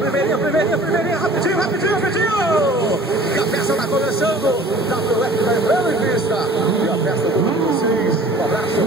primeirinha, rapidinho. E a festa tá começando. WF tá entrando em pista. E a festa do número 6. Um abraço.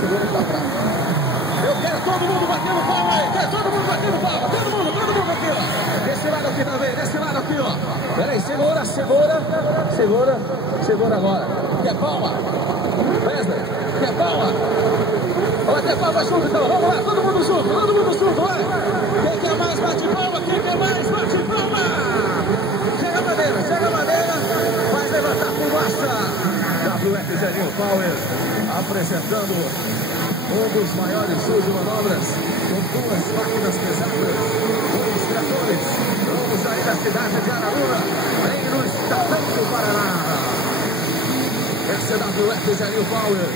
Segura pra trás. Eu quero todo mundo batendo palma aí. Quero todo mundo batendo palma. Todo mundo aqui, ó. Desse lado aqui também, desse lado aqui, ó. Peraí, segura agora. Quer palma? Wesley, quer palma? Vamos bater palma junto então. Vamos lá, todo mundo junto, vai. Quem quer mais bate palma? Chega a madeira. Vai levantar fumaça. WF Zerinho Power apresentando um dos maiores shows de manobras com duas máquinas pesadas, dois tratores. Vamos sair da cidade de Araruna, bem no estadão do Paraná. Esse é WF Zerinho Power.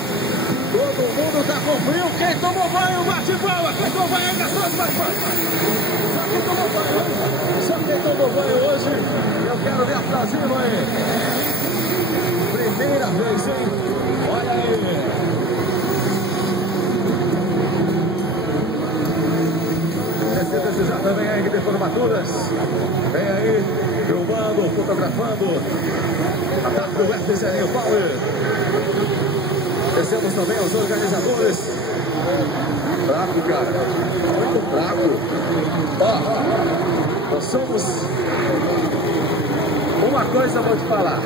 Todo mundo tá com frio. Quem tomou banho, bate palma. Quem tomou banho ainda só quem tomou banho hoje. Eu quero ver pra cima aí. Primeira vez, hein? Olha aí. Mercedes já também aí de formaturas. Vem aí, filmando, fotografando. A WF Zerinho Power. Descemos também os organizadores. Fraco, cara. Muito fraco. Ó, nós somos... Uma coisa eu vou te falar.